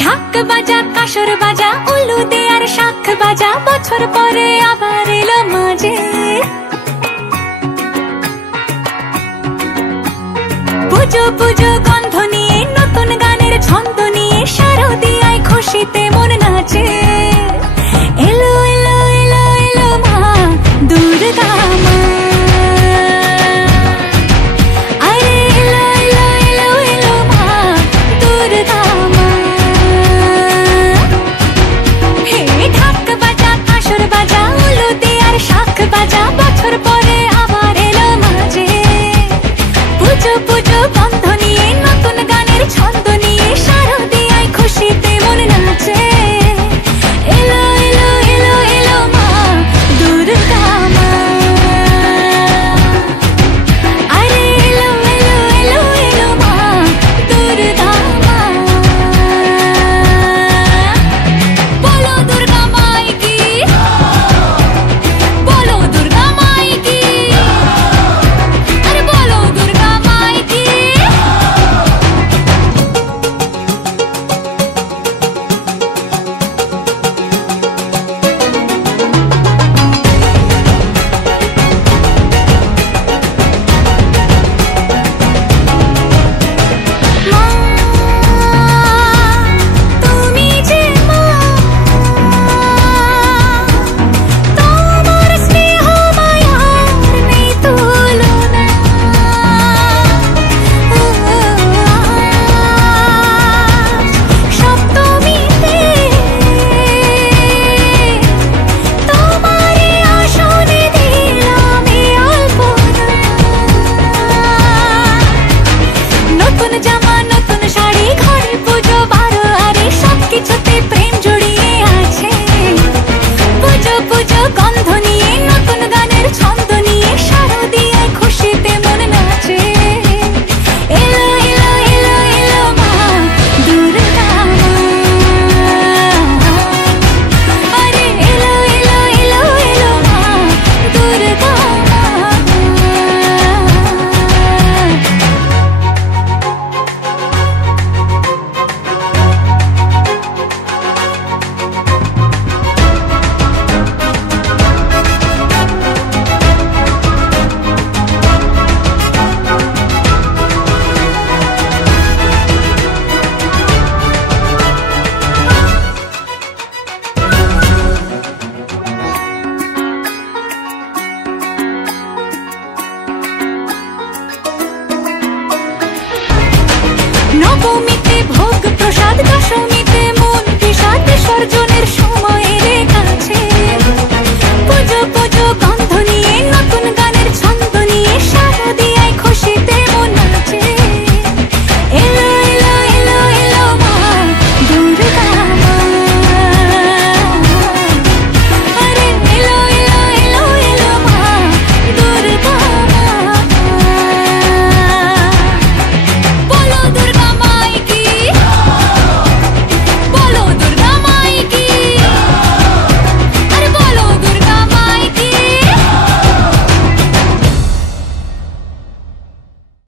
ঢাক বাজা কাসর বাজা উলু দে আর শাখ বাজা, বছর পরে আবার এলো মাঝে। পুজো পুজো গন্ধ নিয়ে নতুন গানের ছন্দ নিয়ে শারদিয়ায় খুশিতে মন নাচে। এলো এলো এলো এলো মা দুর্গা মা, আরে এলো এলো এলো এলো মা দুর্গা মা। হে ঢাক বাজা কাসর বাজা উলু দে আর শাখ বাজা, বছর পরে আবার এলো মাঝে। পুজো পুজো গন্ধ নিয়ে নতুন গানের ছন্দ নিয়ে শারদিয়ায় খুশিতে মন নাচে। এলো এলো এলো এলো মা দুর্গা মা, আরে এলো এলো এলো এলো মা দুর্গা মা। বলো দুর্গা মাই কি, বলো দুর্গা মাই কি, আরে বলো দুর্গা মাই কি। মা তুমি যে মা, তোমার স্নেহ মায়ার নেই তুলনা। সপ্তমীতে তোমারে আসনে দিলাম এই অল্পনা। নতুন জামা নতুন শাড়ি ঘরে পুজো বারো, আরে সবকিছুতে প্রেম জড়িয়ে আছে। পুজো পুজো গন্ধ নিয়ে নতুন গানের ছন্দ নিয়ে শারদিয়ায় খুশিতে মন নাচে। এলো এলো এলো এলো মা দুর্গা মা, আরে এলো এলো এলো এলো মা দুর্গা মা। নবমীতে ভোগ প্রসাদ, দশমী